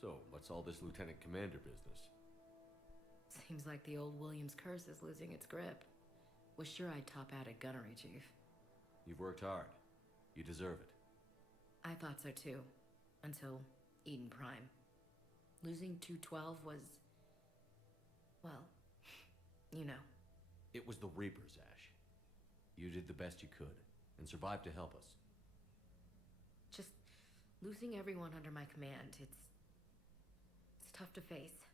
So, what's all this Lieutenant Commander business? Seems like the old Williams curse is losing its grip. Was sure I'd top out at gunnery, Chief. You've worked hard. You deserve it. I thought so too. Until Eden Prime. Losing 212 was... well, you know. It was the Reapers, Ash. You did the best you could, and survived to help us. Just losing everyone under my command, it's tough to face.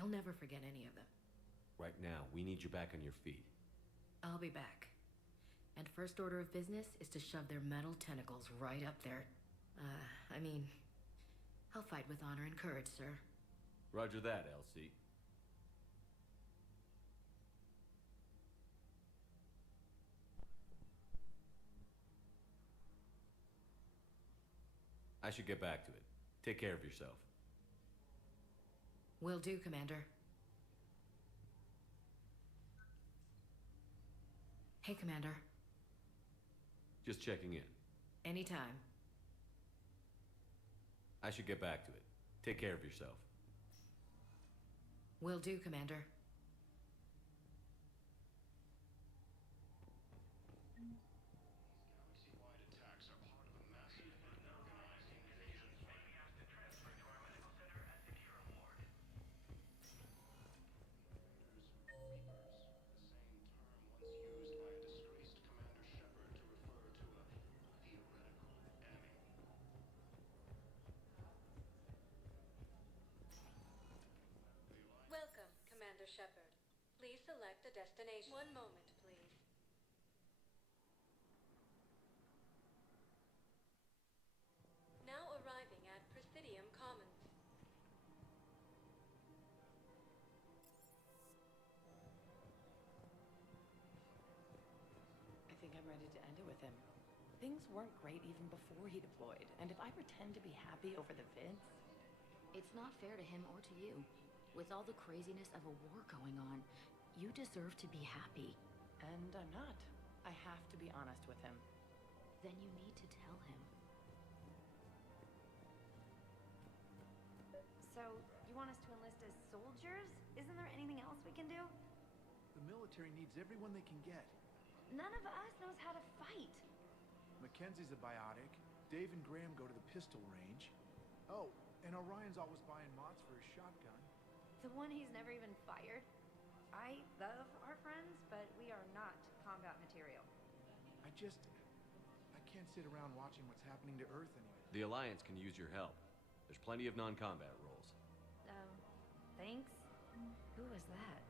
I'll never forget any of them. Right now, we need you back on your feet. I'll be back. And first order of business is to shove their metal tentacles right up there. I mean, I'll fight with honor and courage, sir. Roger that, LC. I should get back to it. Take care of yourself. Will do, Commander. Hey, Commander. Just checking in. Anytime. I should get back to it. Take care of yourself. Will do, Commander. Galaxy-wide attacks are part of a massive and organized invasion. Maybe ask to transfer to our medical center as secure ward. Reapers, the same term once used by a disgraced Commander Shepard to refer to a theoretical enemy. Welcome, Commander Shepard. Please select a destination. One moment, please. Now arriving at Presidium Commons. I think I'm ready to end it with him. Things weren't great even before he deployed, and if I pretend to be happy over the vids... It's not fair to him or to you. With all the craziness of a war going on, you deserve to be happy. And I'm not. I have to be honest with him. Then you need to tell him. So, you want us to enlist as soldiers? Isn't there anything else we can do? The military needs everyone they can get. None of us knows how to fight. Mackenzie's a biotic. Dave and Graham go to the pistol range. Oh, and Orion's always buying mods for his shotgun. The one he's never even fired. I love our friends, but we are not combat material. I can't sit around watching what's happening to Earth anymore. The Alliance can use your help. There's plenty of non-combat roles. Thanks? Who was that?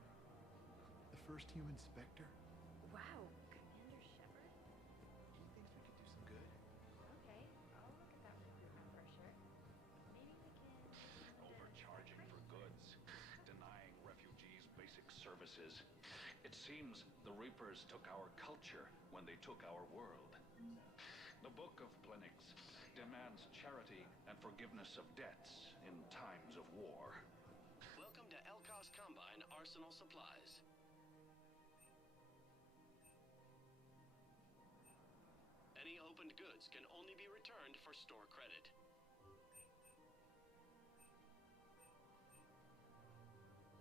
The first human Spectre? Wow, Commander Shepard? He thinks we could do some good. Okay, I'll look at that with a refresher. Maybe we can... Overcharging for goods, denying refugees basic services. It seems the Reapers took our culture when they took our world. The Book of Plenix demands charity and forgiveness of debts in times of war. Welcome to Elkos Combine Arsenal Supplies. Any opened goods can only be returned for store credit.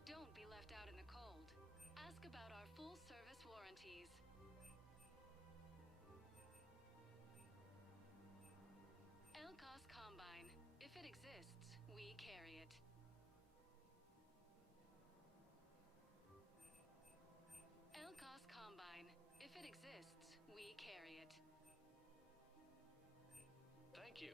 Don't be left out in the cold. Ask about our full-service warranties. Elkos Combine. If it exists, we carry it. Elkos Combine. If it exists, we carry it. Thank you.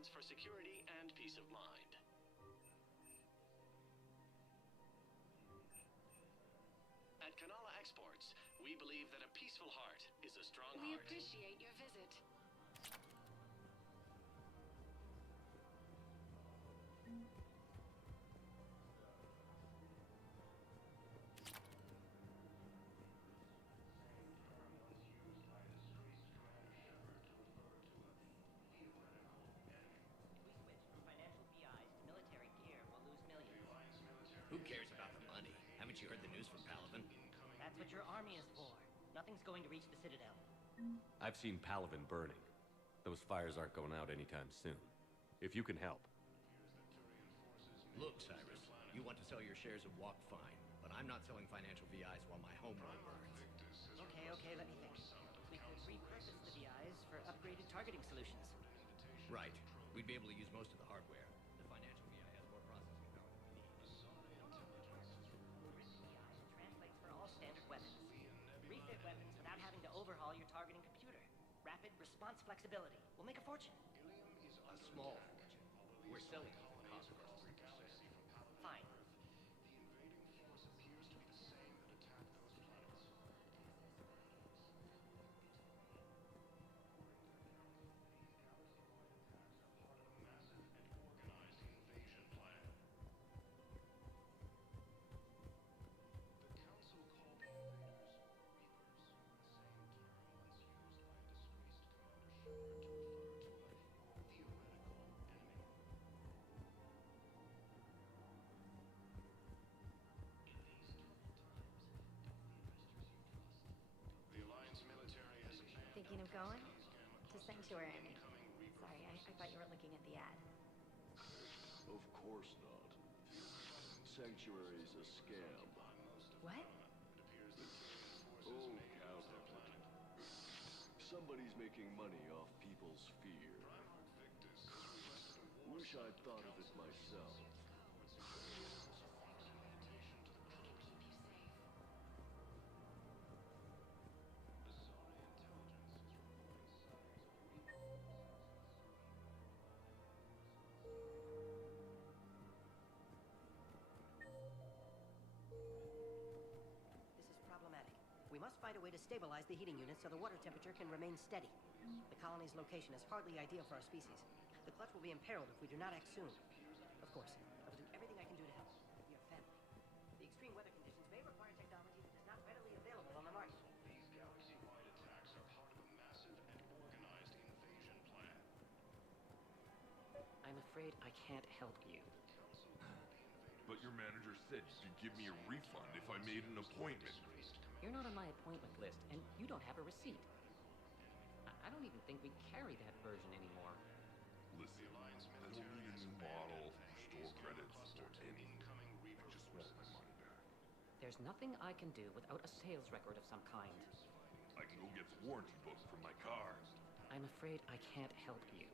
goods for security and peace of mind. At Kanala Exports, we believe that a peaceful heart is a strong We heart. appreciate your visit. Who cares about the money? Haven't you heard the news from Paladin? That's what your army is for. Nothing's going to reach the Citadel. I've seen Paladin burning. Those fires aren't going out anytime soon. If you can help. Look, Cyrus, you want to sell your shares of Walk, fine, but I'm not selling financial VIs while my home world burns. Okay, let me think. We could repurpose the VIs for upgraded targeting solutions. Right. We'd be able to use most of the hardware. The financial VI has more processing power than we need. Translates for all standard weapons. Refit weapons without having to overhaul your targeting computer. Rapid response flexibility. We'll make a fortune. A small fortune. We're selling it for the cost of our 3%. Fine. Thinking of going? To Sanctuary, I mean. Sorry, I thought you were looking at the ad. Of course not. Sanctuary's a scam. What? Oh, count it. Somebody's making money off people's fear. Wish I'd thought of it myself. This is problematic. We must find a way to stabilize the heating unit so the water temperature can remain steady. The colony's location is hardly ideal for our species. The clutch will be imperiled if we do not act soon. Of course, I will do everything I can do to help. We are family. The extreme weather conditions may require technology that is not readily available on the market. These galaxy-wide attacks are part of a massive and organized invasion plan. I'm afraid I can't help you. But your manager said you could give me a refund if I made an appointment. You're not on my appointment list, and you don't have a receipt. I don't even think we carry that version anymore. Listen, I don't need a new model, store credits, or anything. I just want my money back. There's nothing I can do without a sales record of some kind. I can go get the warranty book from my car. I'm afraid I can't help you.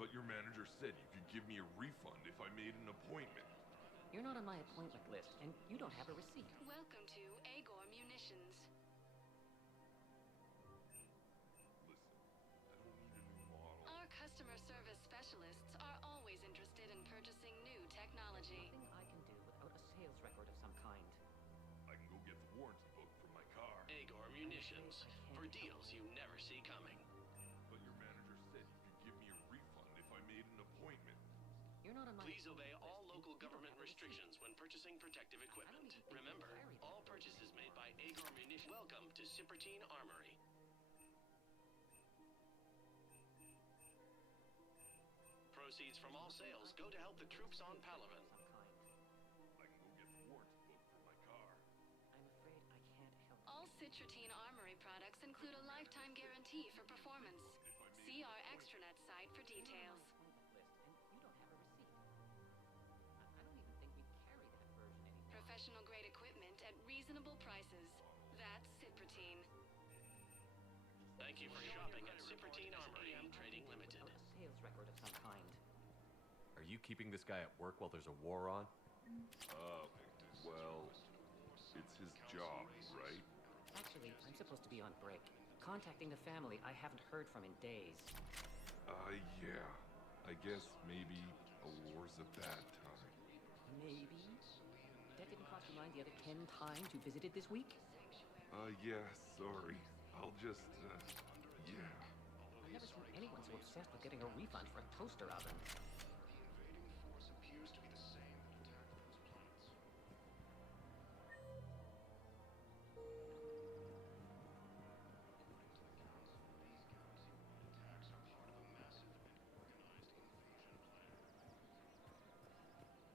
But your manager said you could give me a refund if I made an appointment. You're not on my appointment list, and you don't have a receipt. Welcome to Agor Munitions. Listen, I don't need a new model. Our customer service specialists are always interested in purchasing new technology. Nothing I can do without a sales record of some kind. I can go get the warranty book from my car. Agor Munitions, for deals you never see coming. But your manager said you could give me a refund if I made an appointment. You're not on my... Please obey all local government restrictions when purchasing protective equipment. Remember, all purchases made by Agor Munitions. Welcome to Cypertine Armory. Proceeds from all sales go to help the troops on Palaven. I can go get the warranty book from my car. I'm afraid I can't help All Citrotine Armory products include a lifetime guarantee for performance. See our extranet site for details. Professional grade equipment at reasonable prices. That's Cyprotine. Thank you for shopping at Cypertine Armory Trading Limited. A sales record of some kind. Are you keeping this guy at work while there's a war on? Well, it's his job, right? Actually, I'm supposed to be on break. Contacting the family I haven't heard from in days. Yeah. I guess maybe a war's a bad time. Maybe. That didn't cross your mind the other 10 times you visited this week? Yeah, sorry. I'll just, yeah. I've never seen anyone so obsessed with getting a refund for a toaster oven.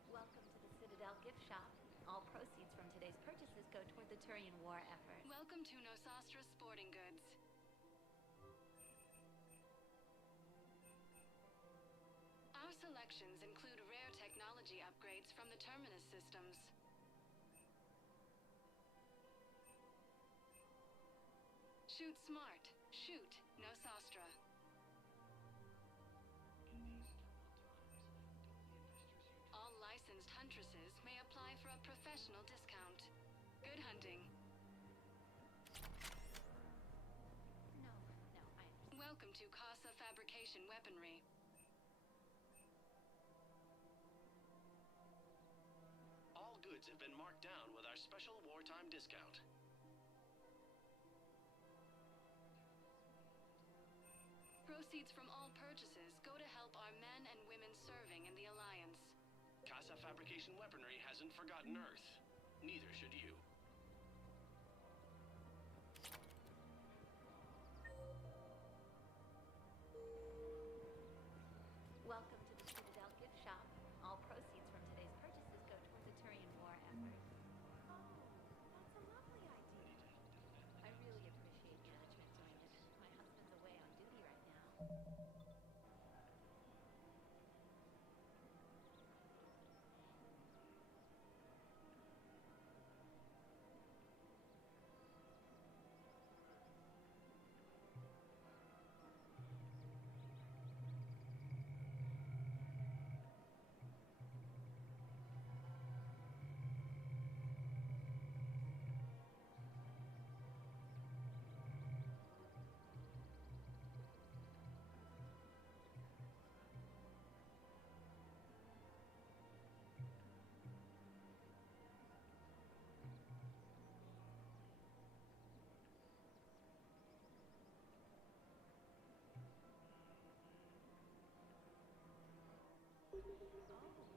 Welcome to the Citadel gift shop. All proceeds from today's purchases go toward the Turian war effort. Welcome to Nosastra Sporting Goods. Our selections include rare technology upgrades from the Terminus systems. Shoot smart. Shoot Nosastra. All licensed huntresses may apply for a professional discount. Good hunting. Welcome to Casa Fabrication Weaponry. All goods have been marked down with our special wartime discount. Proceeds from all purchases go to help our men and women serving in the Alliance. Casa Fabrication Weaponry hasn't forgotten Earth. Neither should you. Welcome to the Citadel gift shop. All proceeds from today's purchases go toward the Turian war effort. Oh, that's a lovely idea. I really appreciate management doing it. My husband's away on duty right now.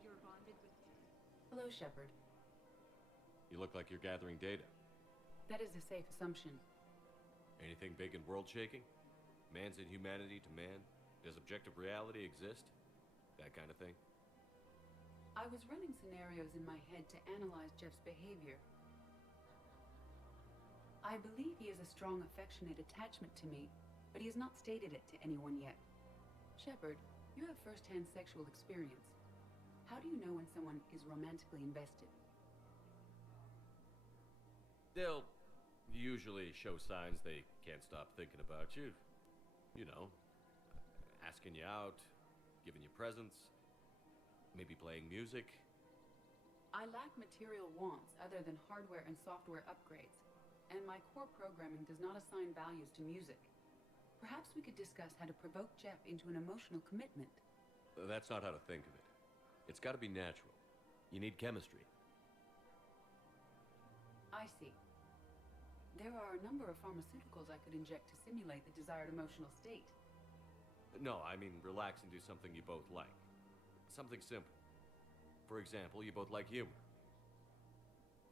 You're bonded with... Hello, Shepard. You look like you're gathering data. That is a safe assumption. Anything big and world-shaking? Man's inhumanity to man? Does objective reality exist? That kind of thing? I was running scenarios in my head to analyze Jeff's behavior. I believe he has a strong affectionate attachment to me, but he has not stated it to anyone yet. Shepard, you have first-hand sexual experience. How do you know when someone is romantically invested? They'll usually show signs they can't stop thinking about you. You know, asking you out, giving you presents, maybe playing music. I lack material wants other than hardware and software upgrades, and my core programming does not assign values to music. Perhaps we could discuss how to provoke Jeff into an emotional commitment. That's not how to think of it. It's got to be natural. You need chemistry. I see. There are a number of pharmaceuticals I could inject to simulate the desired emotional state. No, I mean relax and do something you both like. Something simple. For example, you both like humor.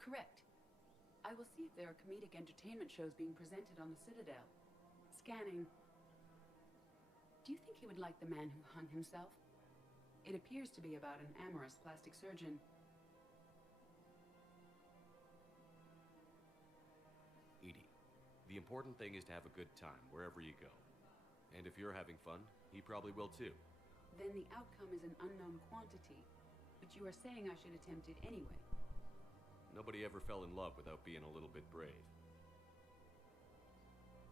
Correct. I will see if there are comedic entertainment shows being presented on the Citadel. Scanning. Do you think he would like The Man Who Hung Himself? It appears to be about an amorous plastic surgeon. Edie, the important thing is to have a good time wherever you go. And if you're having fun, he probably will too. Then the outcome is an unknown quantity. But you are saying I should attempt it anyway. Nobody ever fell in love without being a little bit brave.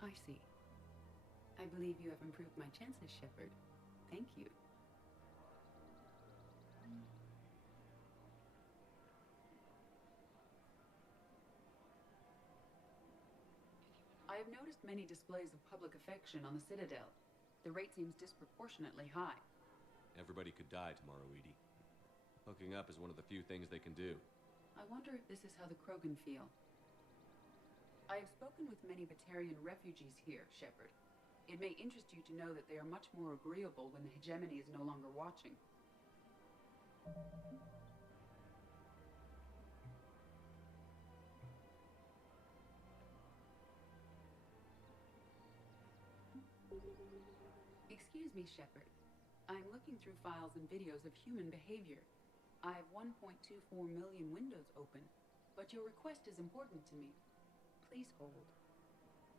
I see. I believe you have improved my chances, Shepard. Thank you. I have noticed many displays of public affection on the Citadel. The rate seems disproportionately high. Everybody could die tomorrow, Edie. Hooking up is one of the few things they can do. I wonder if this is how the Krogan feel. I have spoken with many Batarian refugees here, Shepard. It may interest you to know that they are much more agreeable when the hegemony is no longer watching. Excuse me, Shepard. I'm looking through files and videos of human behavior. I have 1.24 million windows open, but your request is important to me. Please hold.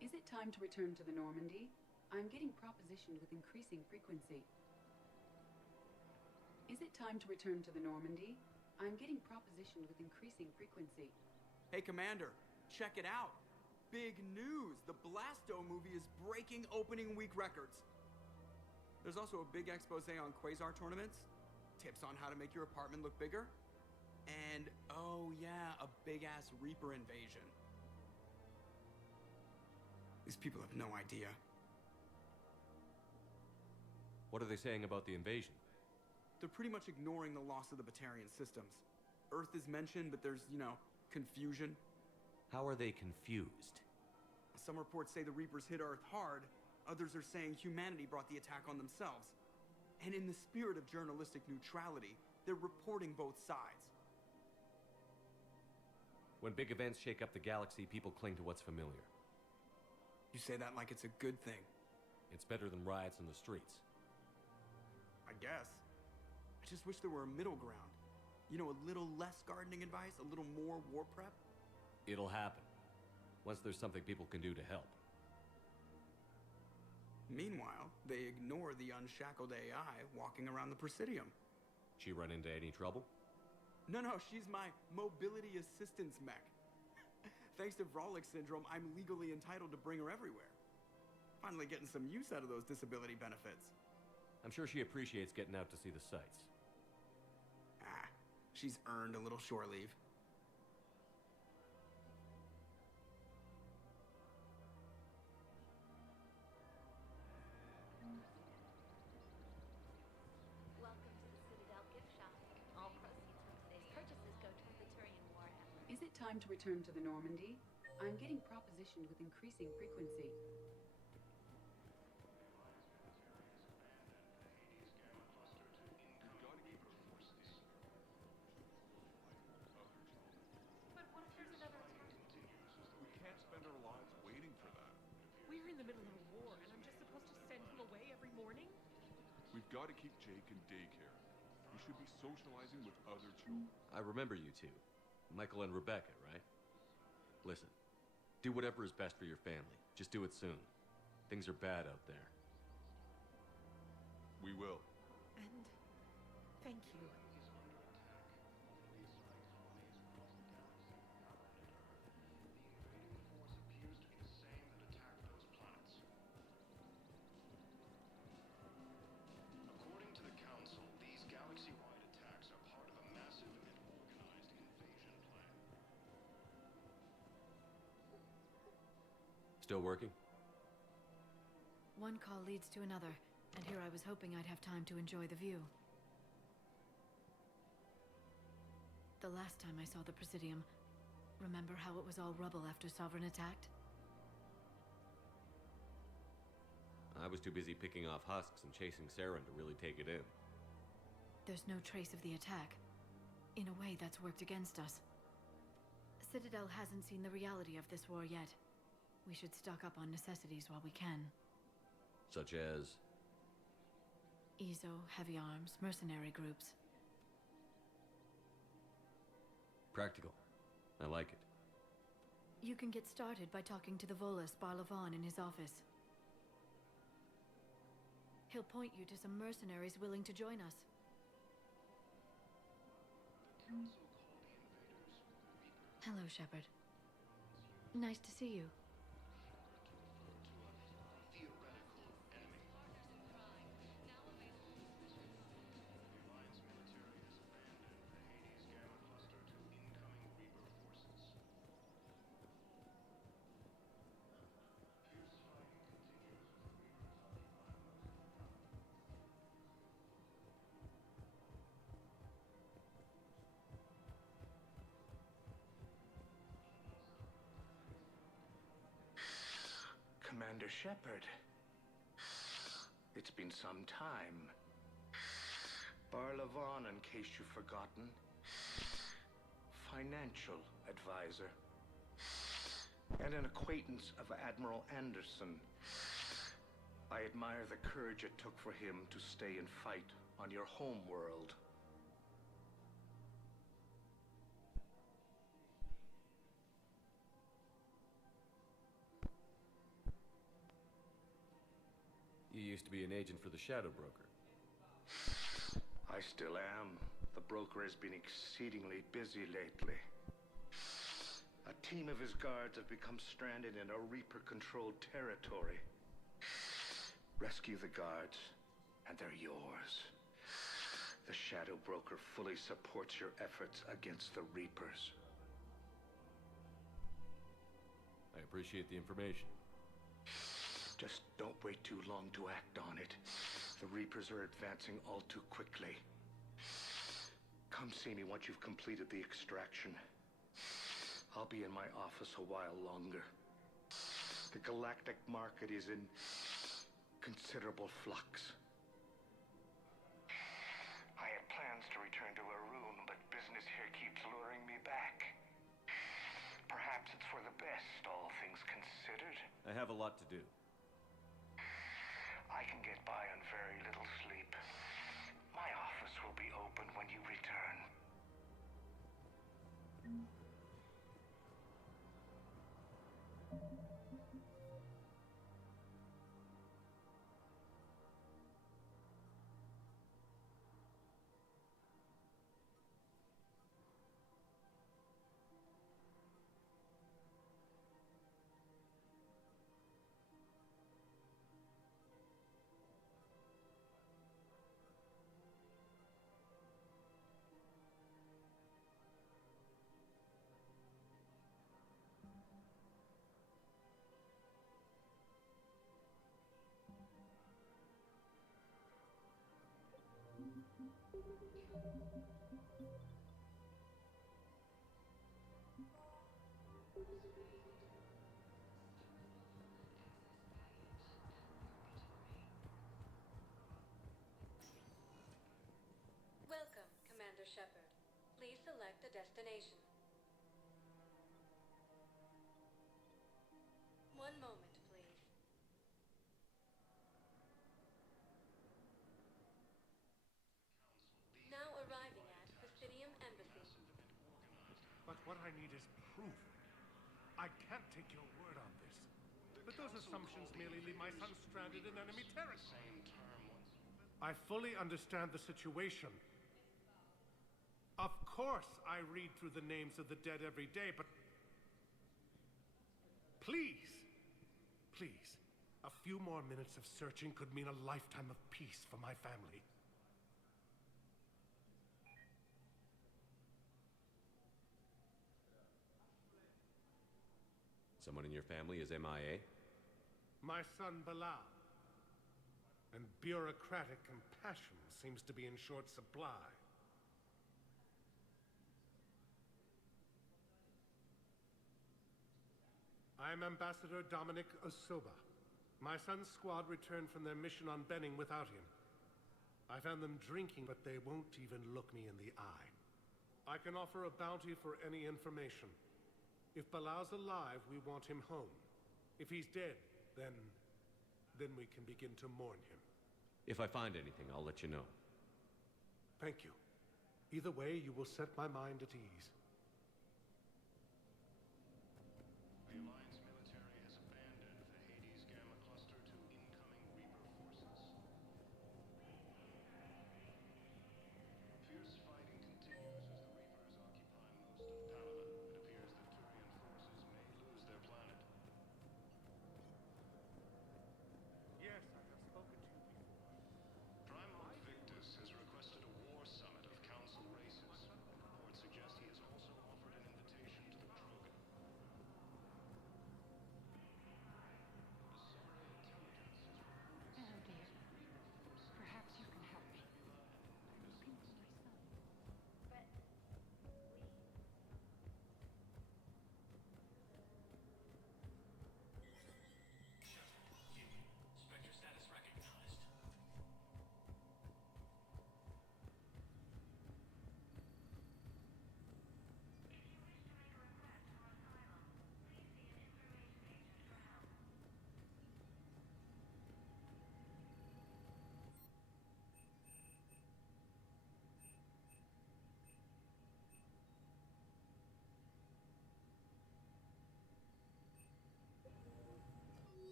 Is it time to return to the Normandy? I'm getting propositioned with increasing frequency. Is it time to return to the Normandy? I'm getting propositioned with increasing frequency. Hey, Commander, check it out. Big news! The Blasto movie is breaking opening week records. There's also a big expose on quasar tournaments, tips on how to make your apartment look bigger, and, oh yeah, a big-ass Reaper invasion. These people have no idea. What are they saying about the invasion? They're pretty much ignoring the loss of the Batarian systems. Earth is mentioned, but there's, confusion. How are they confused? Some reports say the Reapers hit Earth hard. Others are saying humanity brought the attack on themselves. And in the spirit of journalistic neutrality, they're reporting both sides. When big events shake up the galaxy, people cling to what's familiar. You say that like it's a good thing. It's better than riots in the streets. I guess. I just wish there were a middle ground. A little less gardening advice, a little more war prep. It'll happen. Once there's something people can do to help. Meanwhile, they ignore the unshackled AI walking around the Presidium. She run into any trouble? No, she's my mobility assistance mech. Thanks to Vrolic syndrome, I'm legally entitled to bring her everywhere. Finally getting some use out of those disability benefits. I'm sure she appreciates getting out to see the sights. She's earned a little shore leave. Welcome to the Citadel gift shop. All proceeds from today's purchases go to the Batarian war effort. Is it time to return to the Normandy? I'm getting propositioned with increasing frequency. But what if there's another attack? We can't spend our lives waiting for that. We're in the middle of a war, and I'm just supposed to send him away every morning? We've got to keep Jake in daycare. We should be socializing with other children. I remember you two. Michael and Rebecca, right? Listen, do whatever is best for your family. Just do it soon. Things are bad out there. We will. And thank you. According to the Council, these galaxy-wide attacks are part of a massive and organized invasion plan. Still working? One call leads to another, and here I was hoping I'd have time to enjoy the view. The last time I saw the Presidium, remember how it was all rubble after Sovereign attacked? I was too busy picking off husks and chasing Saren to really take it in. There's no trace of the attack. In a way, that's worked against us. Citadel hasn't seen the reality of this war yet. We should stock up on necessities while we can. Such as? EZO, heavy arms, mercenary groups. Practical. I like it. You can get started by talking to the Volus Barlavan in his office. He'll point you to some mercenaries willing to join us. Hello, Shepard. Nice to see you. Commander Shepard. It's been some time. Barlavon, in case you've forgotten. Financial advisor. And an acquaintance of Admiral Anderson. I admire the courage it took for him to stay and fight on your home world. You used to be an agent for the Shadow Broker. I still am. The broker has been exceedingly busy lately. A team of his guards have become stranded in a Reaper-controlled territory. Rescue the guards, and they're yours. The Shadow Broker fully supports your efforts against the Reapers. I appreciate the information. Just don't wait too long to act on it. The Reapers are advancing all too quickly. Come see me once you've completed the extraction. I'll be in my office a while longer. The galactic market is in considerable flux. I had plans to return to Arun, but business here keeps luring me back. Perhaps it's for the best, all things considered. I have a lot to do. I can get by on very little sleep. My office will be open when you return. Welcome, Commander Shepard. Please select a destination. One moment, please. Now arriving at Presidium Embassy. But what I need is proof. I can't take your word on this. But those assumptions merely leave my son stranded in enemy territory. I fully understand the situation. Of course I read through the names of the dead every day, but... Please, a few more minutes of searching could mean a lifetime of peace for my family. Someone in your family is MIA? My son Bilal. And bureaucratic compassion seems to be in short supply. I'm Ambassador Dominic Osoba. My son's squad returned from their mission on Benning without him. I found them drinking, but they won't even look me in the eye. I can offer a bounty for any information. If Bilal's alive, we want him home. If he's dead, then we can begin to mourn him. If I find anything, I'll let you know. Thank you. Either way, you will set my mind at ease. The Alliance military has abandoned the Hades Gamma cluster to incoming Reaper forces. Fierce fighting continues as the Reapers occupy most of Palaven. It appears that Turian forces may lose their planet. Yes, I have spoken to you before. Prime Victus has requested a war summit of Council races. Reports suggest he has also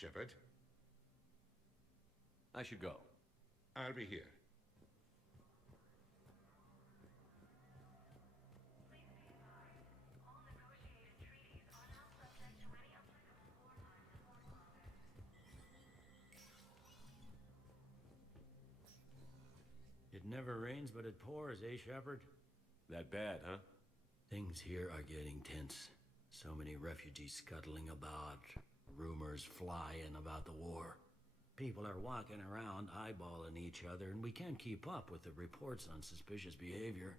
Shepard, I should go. I'll be here. It never rains, but it pours, eh, Shepard? That bad, huh? Things here are getting tense. So many refugees scuttling about, rumors flying about the war. People are walking around eyeballing each other, and we can't keep up with the reports on suspicious behavior.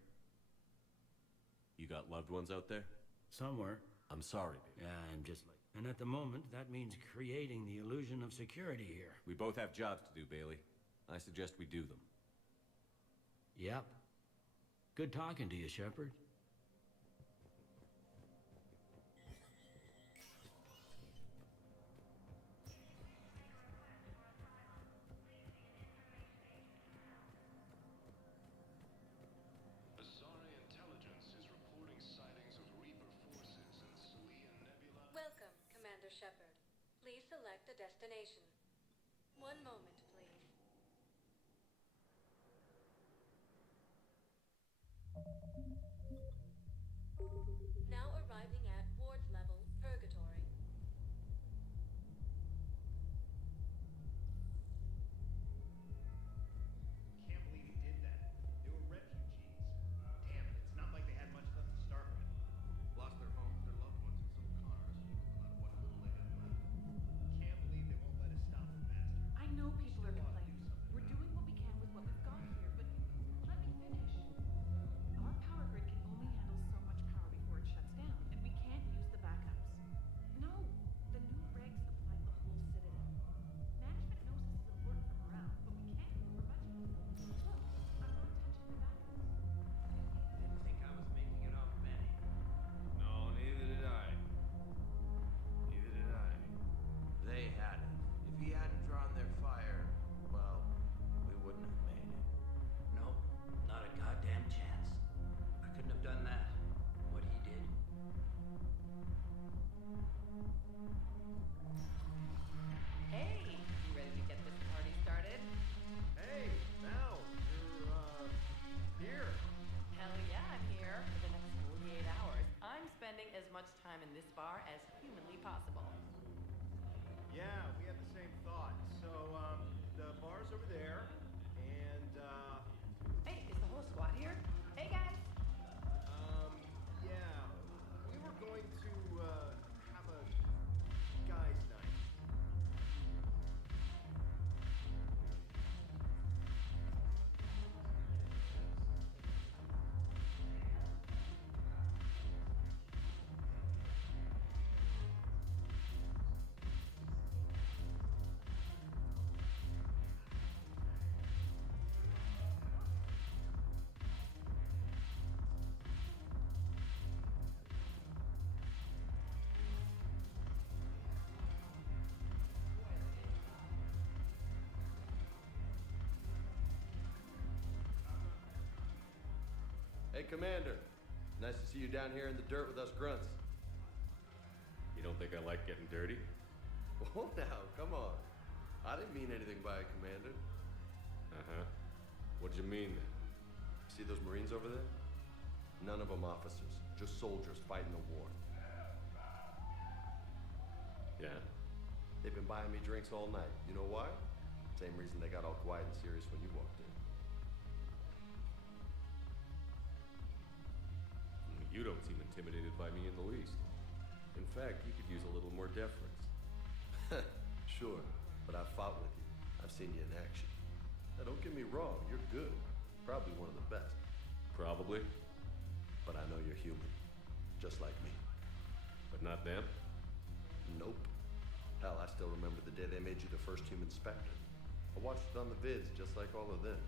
You got loved ones out there? Somewhere. I'm sorry, baby. Yeah, I'm just like... And at the moment, that means creating the illusion of security here. We both have jobs to do, Bailey. I suggest we do them. Yep. Good talking to you, Shepard. Azari intelligence is reporting sightings of Reaper forces in Salian Nebula. Welcome, Commander Shepard. Please select a destination. One moment, please. Now arriving at Ward's level, Purgatory. Can't believe he did that. They were refugees. Damn it, it's not like they had much left to start with. Lost their homes, their loved ones, and some cars, no matter what little they had left. Can't believe they won't let us stop the bastard. I know people are complaining. We're doing what we can with what we've got here, but let me finish. Our power grid can only handle so much power before it shuts down, and we can't use the backups. No, the new regs apply to the whole Citadel. Management knows this is important for morale, but we can't ignore budget. Look, I'm not touching the backups. Didn't think I was making it off Benny. No, neither did I. Neither did I. They had it. If he hadn't drawn their fire, well, we wouldn't have made it. Nope, not a goddamn chance. I couldn't have done that. What he did. Hey, you ready to get this party started? Hey, Val, you're, here. Hell yeah, I'm here. For the next 48 hours, I'm spending as much time in this bar as humanly possible. Yeah, we had the same thought. So, the bar's over there, and, Hey, is the whole squad here? Hey, guys. yeah, we were going to, have a guys' night. Hey, Commander. Nice to see you down here in the dirt with us grunts. You don't think I like getting dirty? Oh, now, come on. I didn't mean anything by it, Commander. Uh-huh. What'd you mean, then? See those Marines over there? None of them officers, just soldiers fighting the war. Yeah? They've been buying me drinks all night. You know why? Same reason they got all quiet and serious when you walked in. You don't seem intimidated by me in the least. In fact, you could use a little more deference. Sure, but I've fought with you. I've seen you in action. Now, don't get me wrong, you're good. Probably one of the best. Probably. But I know you're human. Just like me. But not them? Nope. Hell, I still remember the day they made you the first human Spectre. I watched it on the vids just like all of them.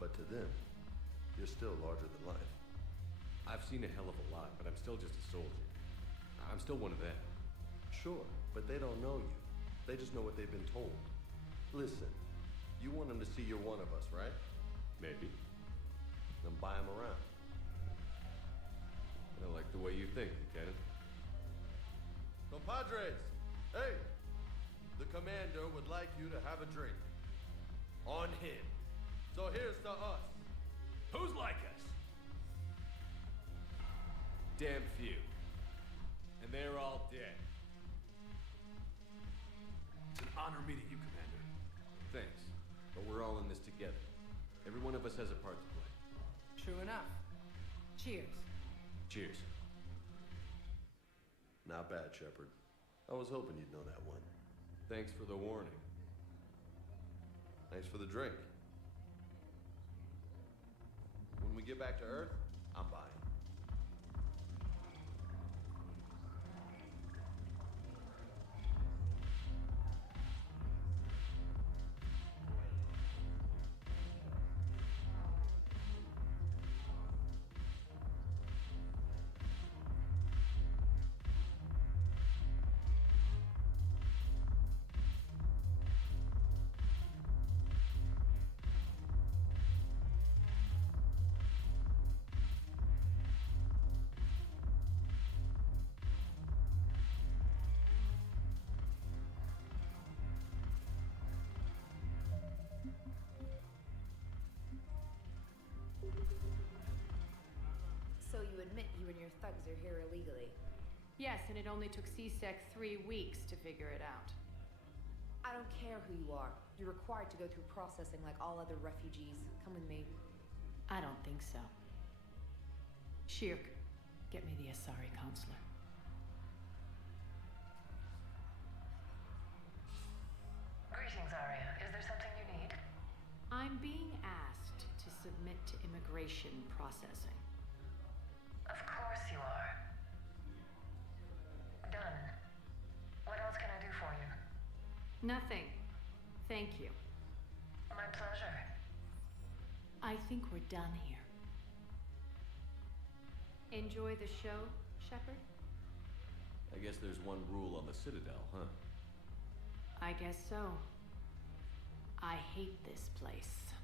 But to them, you're still larger than life. I've seen a hell of a lot, but I'm still just a soldier. I'm still one of them. Sure, but they don't know you. They just know what they've been told. Listen, you want them to see you're one of us, right? Maybe. Then buy them around. I like the way you think, Lieutenant. Compadres! Hey! the commander would like you to have a drink. On him. So here's to us. Who's like us? Damn few. And they're all dead. It's an honor meeting you, Commander. Thanks. But we're all in this together. Every one of us has a part to play. True enough. Cheers. Cheers. Not bad, Shepard. I was hoping you'd know that one. Thanks for the warning. Thanks for the drink. When we get back to Earth, I'm buying. So you admit you and your thugs are here illegally? Yes, and it only took CSEC 3 weeks to figure it out. I don't care who you are. You're required to go through processing like all other refugees. Come with me. I don't think so. Shirk, get me the Asari counselor. Greetings, Arya. Is there something you need? I'm being asked to submit to immigration processing. Of course you are. Done. What else can I do for you? Nothing. Thank you. My pleasure. I think we're done here. Enjoy the show, Shepard? I guess there's one rule on the Citadel, huh? I guess so. I hate this place.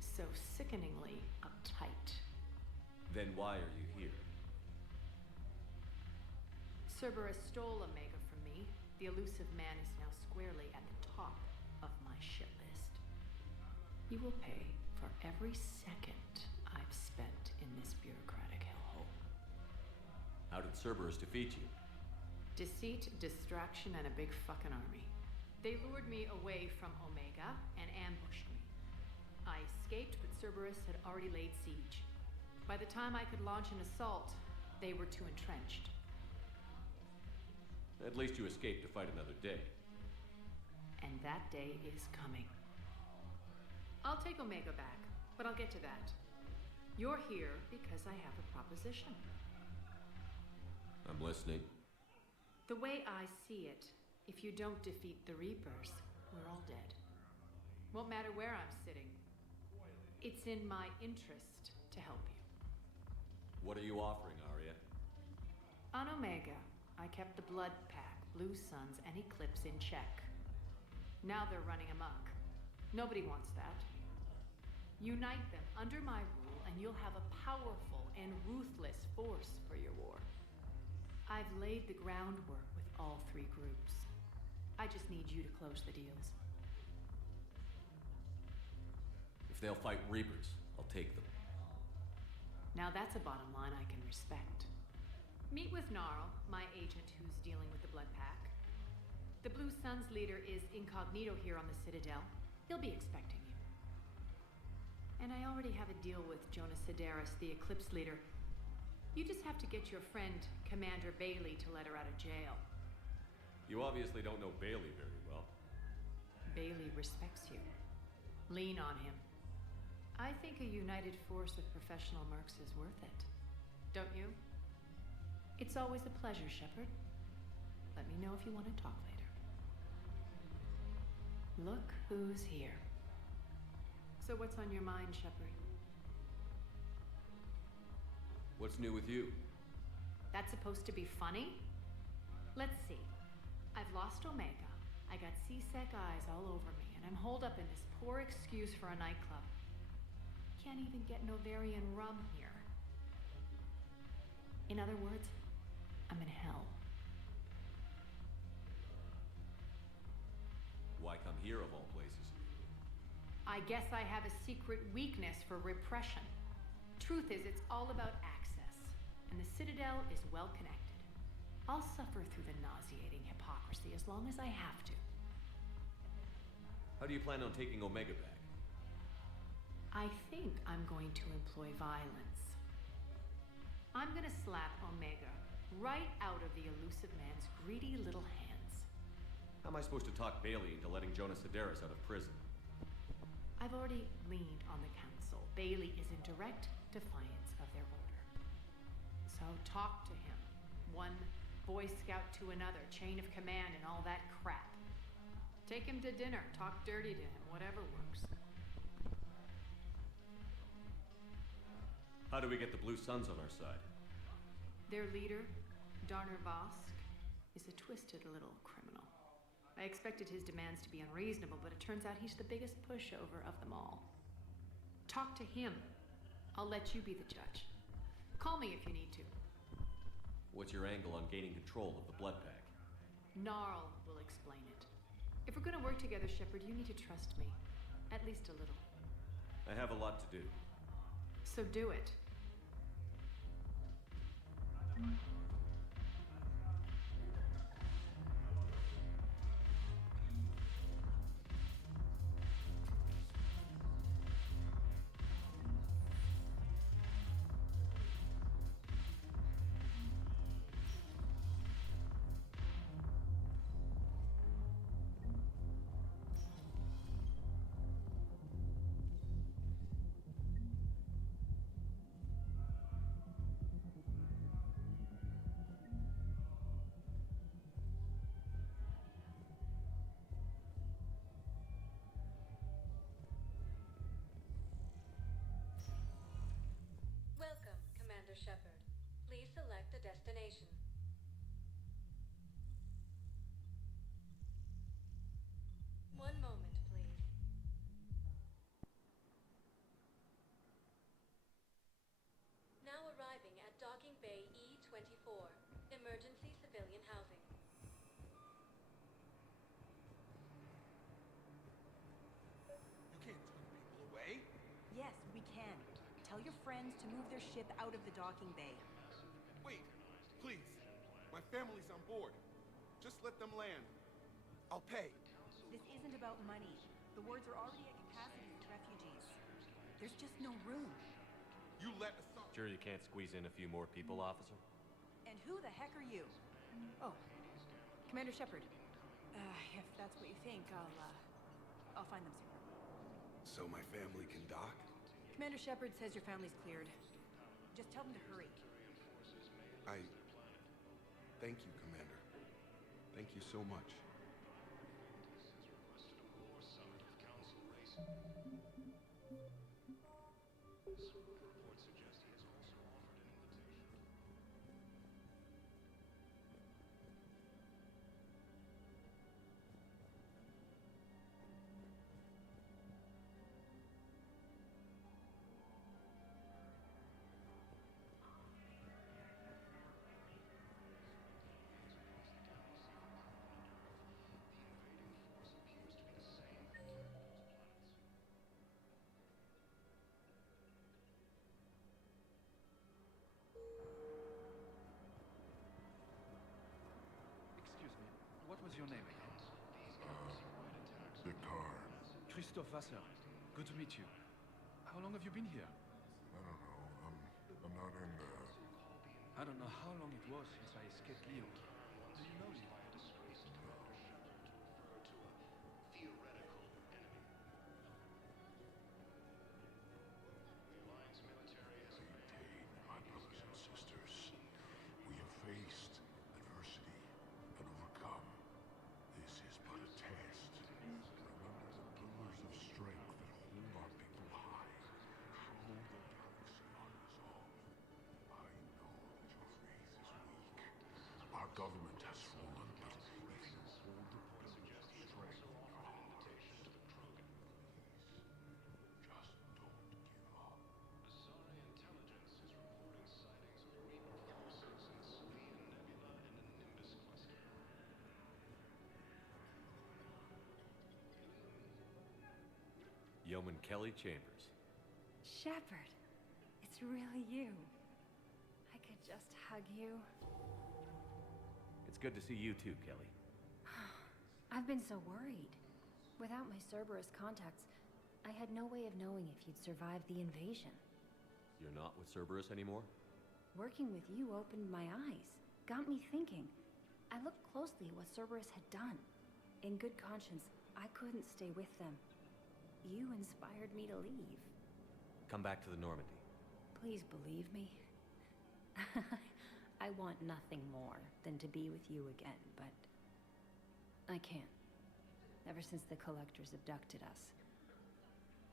So sickeningly uptight. Then why are you here? Cerberus stole Omega from me. The elusive man is now squarely at the top of my shit list. He will pay for every second I've spent in this bureaucratic hellhole. How did Cerberus defeat you? Deceit, distraction, and a big fucking army. They lured me away from Omega and ambushed me. I escaped, but Cerberus had already laid siege. By the time I could launch an assault, they were too entrenched. At least you escaped to fight another day. And that day is coming. I'll take Omega back, but I'll get to that. You're here because I have a proposition. I'm listening. The way I see it, if you don't defeat the Reapers, we're all dead. Won't matter where I'm sitting. It's in my interest to help you. What are you offering, Arya? On Omega, I kept the Blood Pack, Blue Suns, and Eclipse in check. Now they're running amok. Nobody wants that. Unite them under my rule, and you'll have a powerful and ruthless force for your war. I've laid the groundwork with all 3 groups. I just need you to close the deals. If they'll fight Reapers, I'll take them. Now that's a bottom line I can respect. Meet with Gnarl, my agent who's dealing with the Blood Pack. The Blue Suns leader is incognito here on the Citadel. He'll be expecting you. And I already have a deal with Jonas Sidaris, the Eclipse leader. You just have to get your friend, Commander Bailey, to let her out of jail. You obviously don't know Bailey very well. Bailey respects you. Lean on him. I think a united force of professional mercs is worth it. Don't you? It's always a pleasure, Shepard. Let me know if you want to talk later. Look who's here. So what's on your mind, Shepard? What's new with you? That's supposed to be funny? Let's see. I've lost Omega. I got CSEC eyes all over me, and I'm holed up in this poor excuse for a nightclub. Can't even get Novarian rum here. In other words, I'm in hell. here of all places. I guess I have a secret weakness for repression. Truth is, it's all about access, and the Citadel is well connected. I'll suffer through the nauseating hypocrisy as long as I have to. How do you plan on taking Omega back? I think I'm going to employ violence. I'm gonna slap Omega right out of the elusive man's greedy little hands. How am I supposed to talk Bailey into letting Jonas Sedaris out of prison? I've already leaned on the council. Bailey is in direct defiance of their order. So talk to him. One Boy Scout to another, chain of command and all that crap. Take him to dinner, talk dirty to him, whatever works. How do we get the Blue Suns on our side? Their leader, Darner Vosk, is a twisted little criminal. I expected his demands to be unreasonable, but it turns out he's the biggest pushover of them all. Talk to him. I'll let you be the judge. Call me if you need to. What's your angle on gaining control of the Blood Pack? Gnarl will explain it. If we're gonna work together, Shepard, you need to trust me. At least a little. I have a lot to do. So do it. Welcome, Commander Shepard. Please select a destination. One moment, please. Now arriving at Docking Bay E-24, emergency civilian housing. You can't turn people away. Yes, we can. Tell your friends to move their ship out of the docking bay. Wait, please. My family's on board. Just let them land. I'll pay. This isn't about money. The wards are already at capacity for refugees. There's just no room. You let us on. Sure you can't squeeze in a few more people, officer? And who the heck are you? Oh, Commander Shepard. If that's what you think, I'll find them soon. So my family can dock? Commander Shepard says your family's cleared. Just tell them to hurry. Thank you, Commander. Thank you so much. Excuse me, what was your name again? Picard. Christophe Vassar. Good to meet you. How long have you been here? I don't know. I'm not in there. I don't know how long it was since I escaped Leo. Do you know Leo? My brothers and sisters, we have faced adversity and overcome. This is but a test. Remember the pillars of strength that hold our people high. Show the galaxy our resolve. I know that your faith is weak. Our government has fallen. Yeoman Kelly Chambers. Shepard, it's really you. I could just hug you. It's good to see you too, Kelly. I've been so worried. Without my Cerberus contacts, I had no way of knowing if you'd survived the invasion. You're not with Cerberus anymore? Working with you opened my eyes, got me thinking. I looked closely at what Cerberus had done. In good conscience, I couldn't stay with them. You inspired me to leave. Come back to the Normandy. Please believe me. I want nothing more than to be with you again, but I can't. Ever since the Collectors abducted us,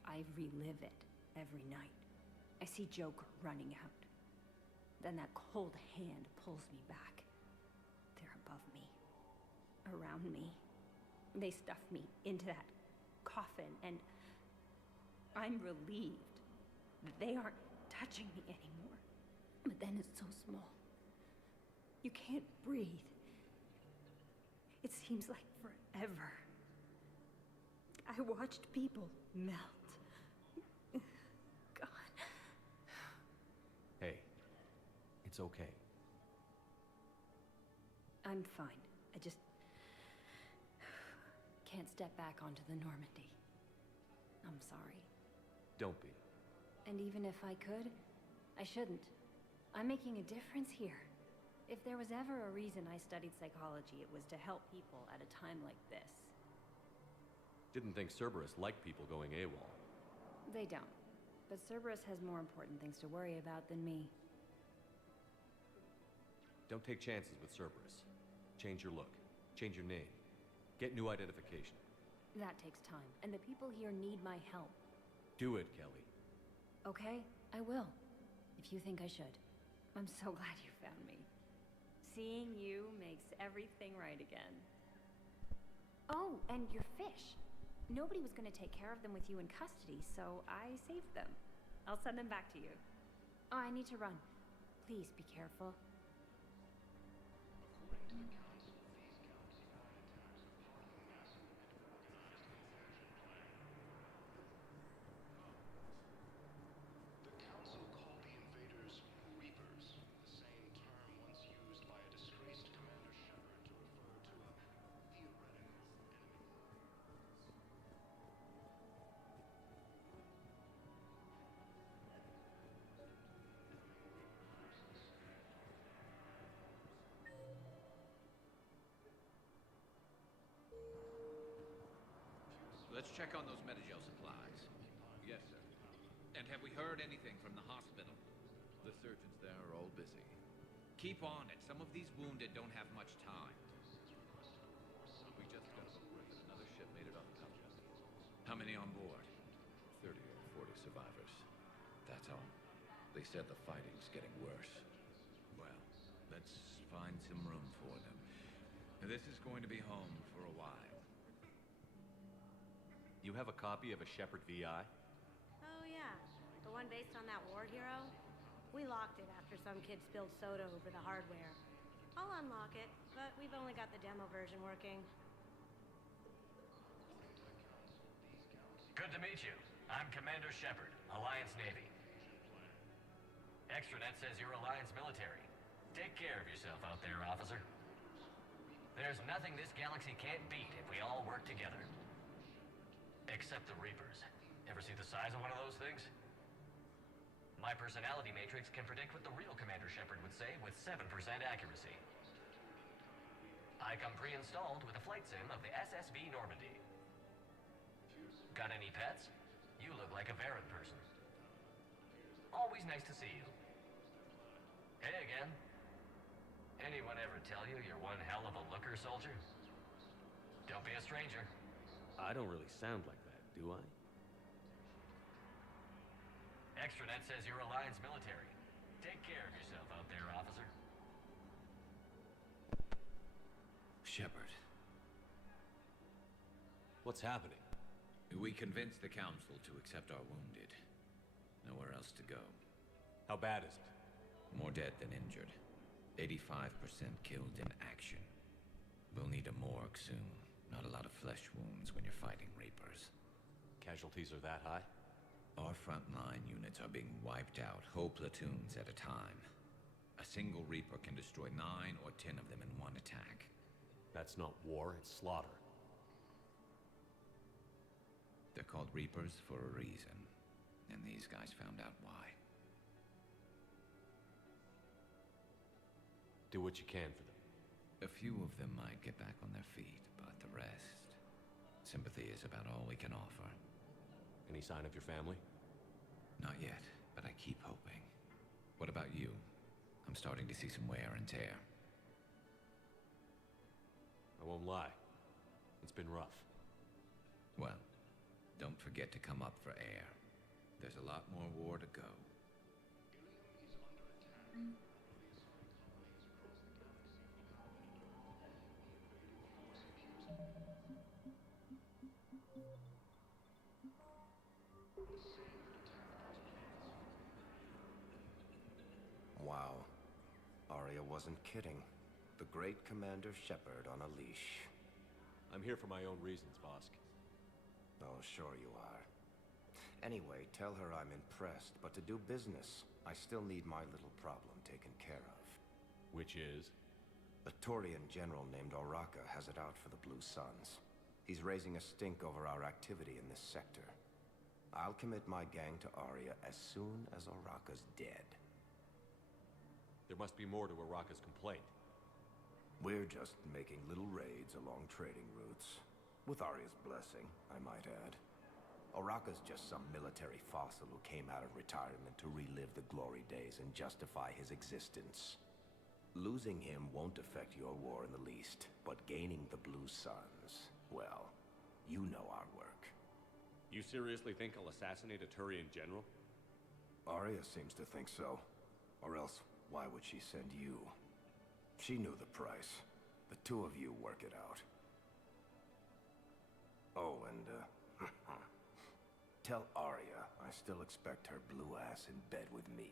I relive it every night. I see Joker running out. Then that cold hand pulls me back. They're above me, around me. They stuff me into that coffin, and I'm relieved that they aren't touching me anymore. But then it's so small. You can't breathe. It seems like forever. I watched people melt. God. Hey, it's okay. I'm fine. I just can't step back onto the Normandy. I'm sorry. Don't be. And even if I could, I shouldn't. I'm making a difference here. If there was ever a reason I studied psychology, it was to help people at a time like this. Didn't think Cerberus liked people going AWOL. They don't. But Cerberus has more important things to worry about than me. Don't take chances with Cerberus. Change your look. Change your name. Get new identification. That takes time, and the people here need my help. Do it, Kelly. Okay, I will. If you think I should. I'm so glad you found me. Seeing you makes everything right again. Oh, and your fish. Nobody was going to take care of them with you in custody, so I saved them. I'll send them back to you. Oh, I need to run. Please be careful. The Council called the invaders Reapers, the same term once used by a disgraced Commander Shepard to refer to a theoretical enemy. Let's check on those Metagel supplies. Yes, sir. And have we heard anything from the hospital? The surgeons there are all busy. Keep on it. Some of these wounded don't have much time. We just got word that another ship made it on the cover. How many on board? 30 or 40 survivors. That's all. They said the fighting's getting worse. Well, let's find some room for them. This is going to be home for a while. You have a copy of a Shepard VI? Oh, yeah. The one based on that war hero? We locked it after some kid spilled soda over the hardware. I'll unlock it, but we've only got the demo version working. Good to meet you. I'm Commander Shepard, Alliance Navy. Extranet says you're Alliance military. Take care of yourself out there, officer. There's nothing this galaxy can't beat if we all work together. Except the Reapers. Ever see the size of one of those things? My personality matrix can predict what the real Commander Shepard would say with 7% accuracy. I come pre-installed with a flight sim of the SSB Normandy. Got any pets? You look like a Varren person. Always nice to see you. Hey again. Anyone ever tell you you're one hell of a looker, soldier? Don't be a stranger. I don't really sound like that, do I? Extranet says you're Alliance military. Take care of yourself out there, officer. Shepard. What's happening? We convinced the Council to accept our wounded. Nowhere else to go. How bad is it? More dead than injured. 85% killed in action. We'll need a morgue soon. Not a lot of flesh wounds when you're fighting Reapers. Casualties? casualties are that high? Our frontline units are being wiped out, whole platoons at a time. A single Reaper can destroy 9 or 10 of them in one attack. That's not war, it's slaughter. They're called Reapers for a reason, and these guys found out why. Do what you can for them. A few of them might get back on their feet, but the rest... sympathy is about all we can offer. Any sign of your family? Not yet, but I keep hoping. What about you? I'm starting to see some wear and tear. I won't lie. It's been rough. Well, don't forget to come up for air. There's a lot more war to go. Wow. Arya wasn't kidding. The great Commander Shepard on a leash. I'm here for my own reasons, Vosk. Oh, sure you are. Anyway, tell her I'm impressed, but to do business, I still need my little problem taken care of. Which is? A Turian general named Oraka has it out for the Blue Suns. He's raising a stink over our activity in this sector. I'll commit my gang to Arya as soon as Oraka's dead. There must be more to Oraka's complaint. We're just making little raids along trading routes. With Arya's blessing, I might add. Oraka's just some military fossil who came out of retirement to relive the glory days and justify his existence. Losing him won't affect your war in the least, but gaining the Blue Suns, well, you know our work. You seriously think I'll assassinate a Turian general? Arya seems to think so. Or else, why would she send you? She knew the price. The two of you work it out. Oh, and, tell Arya I still expect her blue ass in bed with me.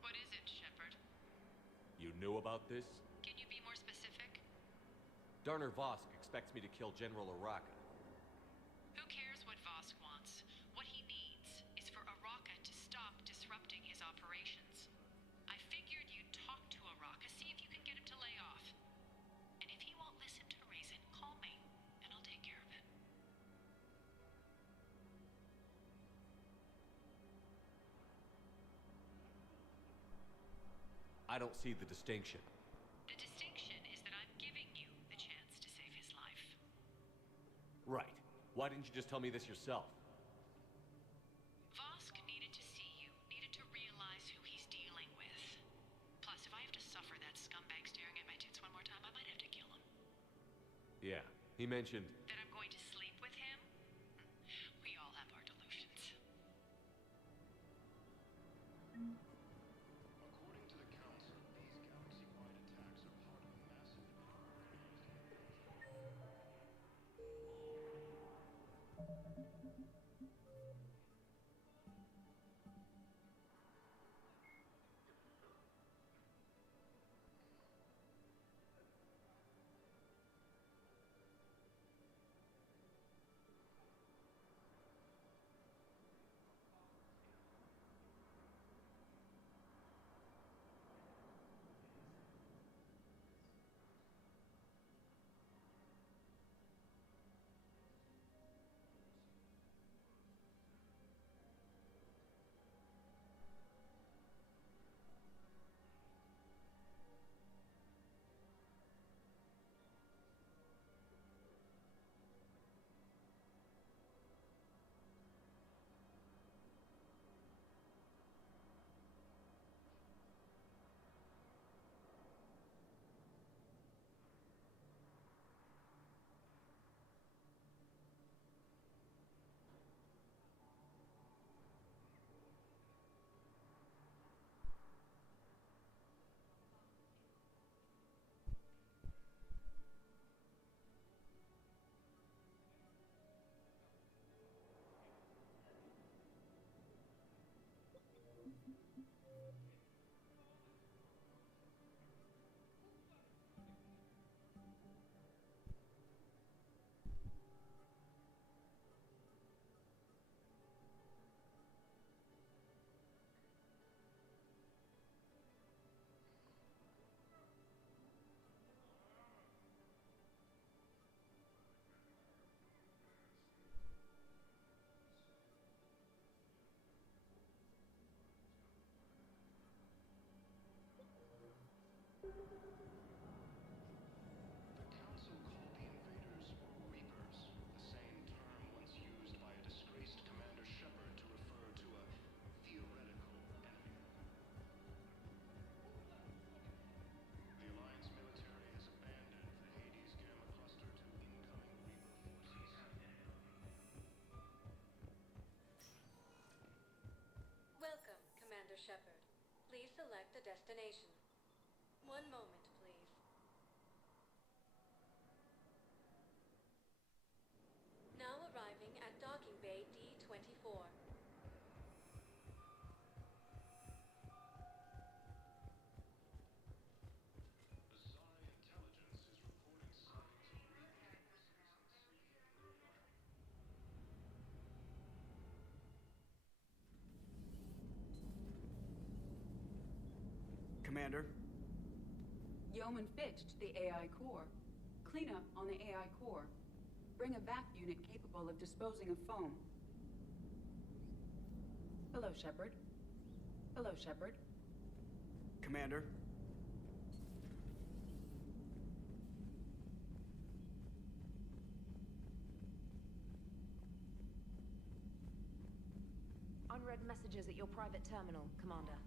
What is it, Shepard? You knew about this? Can you be more specific? Darner Vosk expects me to kill General Oraka. Who cares what Vosk wants? What he needs is for Oraka to stop disrupting his operations. I figured you'd talk to Oraka, see if you can get him to lay off. And if he won't listen to reason, call me, and I'll take care of it. I don't see the distinction. The distinction is that I'm giving you the chance to save his life. Right. Why didn't you just tell me this yourself? Vosk needed to see you, needed to realize who he's dealing with. Plus, if I have to suffer that scumbag staring at my tits one more time, I might have to kill him. Yeah, he mentioned... That I'm going to sleep with him? We all have our delusions. According to the Council, these galaxy-wide attacks are part of a massive... select a destination. One moment, please. Now arriving at docking bay D-24. Commander? Yeoman fixed the AI core. Cleanup on the AI core. Bring a vac unit capable of disposing of foam. Hello, Shepard. Hello, Shepard. Commander? Unread messages at your private terminal, Commander.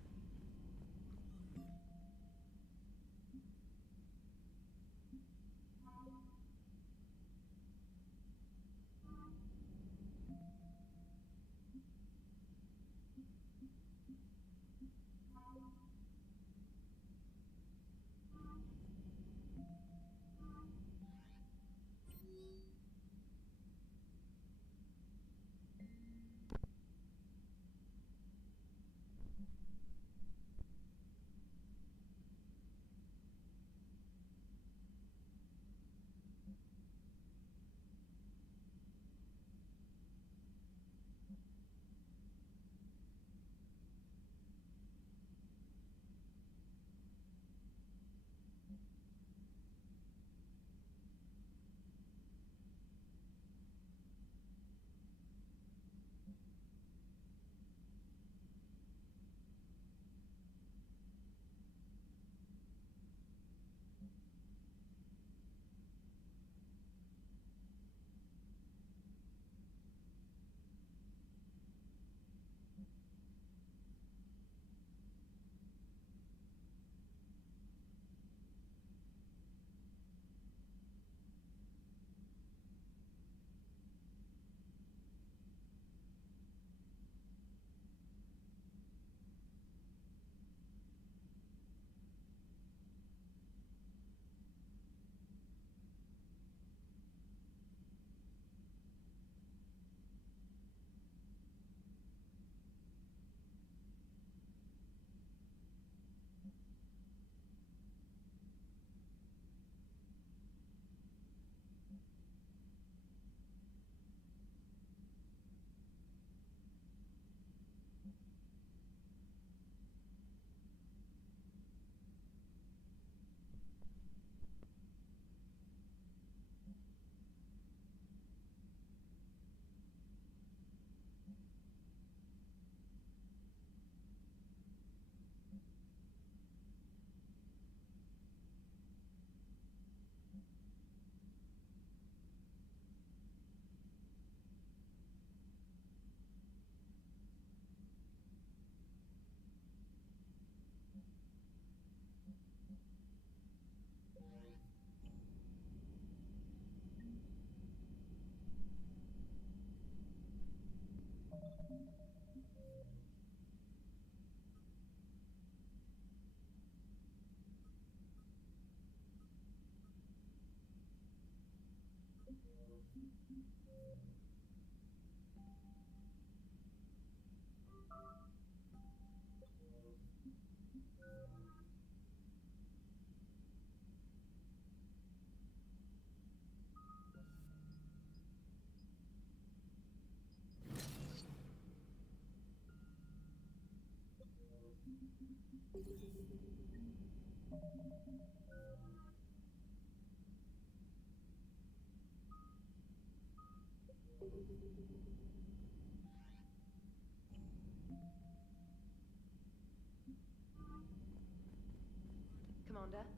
Commander?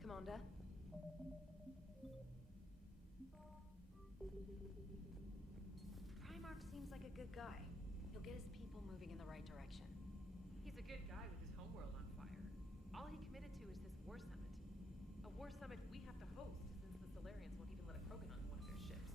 Commander? Primarch seems like a good guy. He'll get his people moving in the right direction. He's a good guy with his homeworld on fire. All he committed to is this war summit. A war summit we have to host, since the Solarians won't even let a Krogan on one of their ships.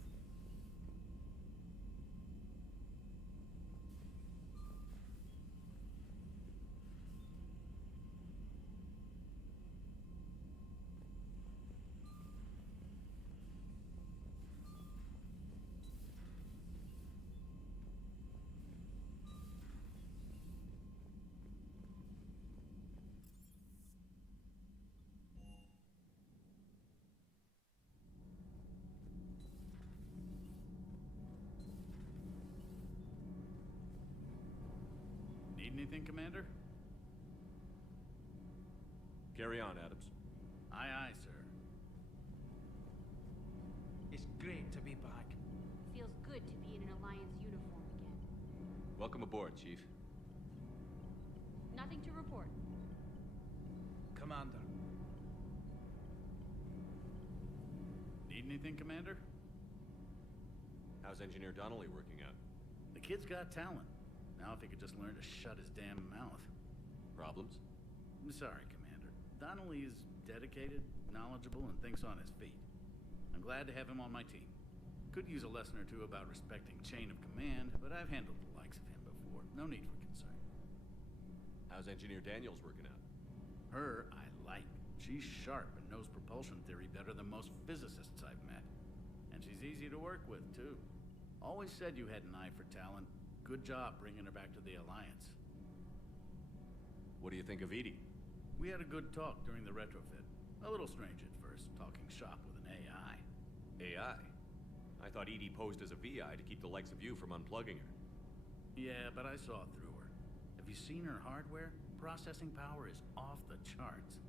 Need anything, Commander? Carry on, Adams. Aye, aye, sir. It's great to be back. Feels good to be in an Alliance uniform again. Welcome aboard, Chief. Nothing to report. Commander. Need anything, Commander? How's Engineer Donnelly working out? The kid's got talent. Now if he could just learn to shut his damn mouth. Problems? I'm sorry, Commander. Donnelly is dedicated, knowledgeable, and thinks on his feet. I'm glad to have him on my team. Could use a lesson or two about respecting chain of command, but I've handled the likes of him before. No need for concern. How's Engineer Daniels working out? Her, I like. She's sharp and knows propulsion theory better than most physicists I've met. And she's easy to work with, too. Always said you had an eye for talent. Good job bringing her back to the Alliance. What do you think of Edie? We had a good talk during the retrofit. A little strange at first, talking shop with an AI. AI? I thought Edie posed as a VI to keep the likes of you from unplugging her. Yeah, but I saw through her. Have you seen her hardware? Processing power is off the charts.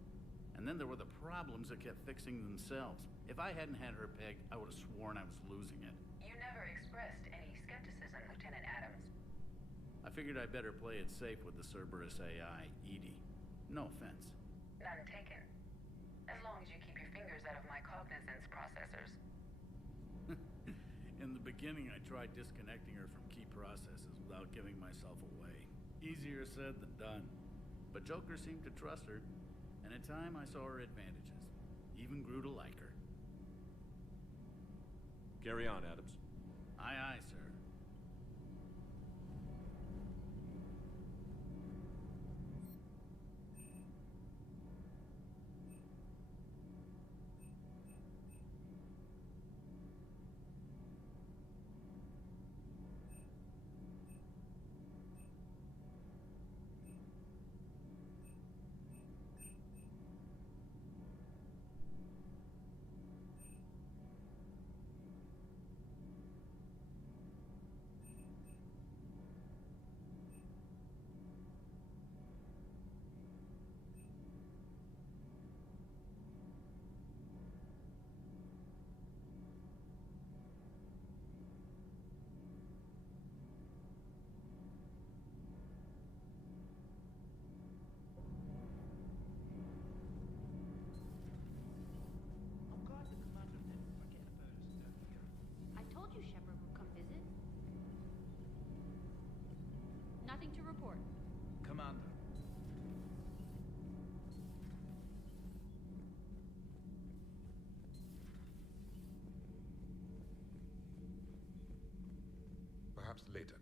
And then there were the problems that kept fixing themselves. If I hadn't had her pegged, I would have sworn I was losing it. You never expressed any skepticism, Lieutenant Adams. I figured I'd better play it safe with the Cerberus AI, Edie. No offense. None taken. As long as you keep your fingers out of my cognizance processors. In the beginning, I tried disconnecting her from key processes without giving myself away. Easier said than done. But Joker seemed to trust her, and in time I saw her advantages. Even grew to like her. Carry on, Adams. Aye, aye, sir. I'm glad the commander didn't forget about us earlier. I told you Shepard would come visit. Nothing to report. Commander. Perhaps later,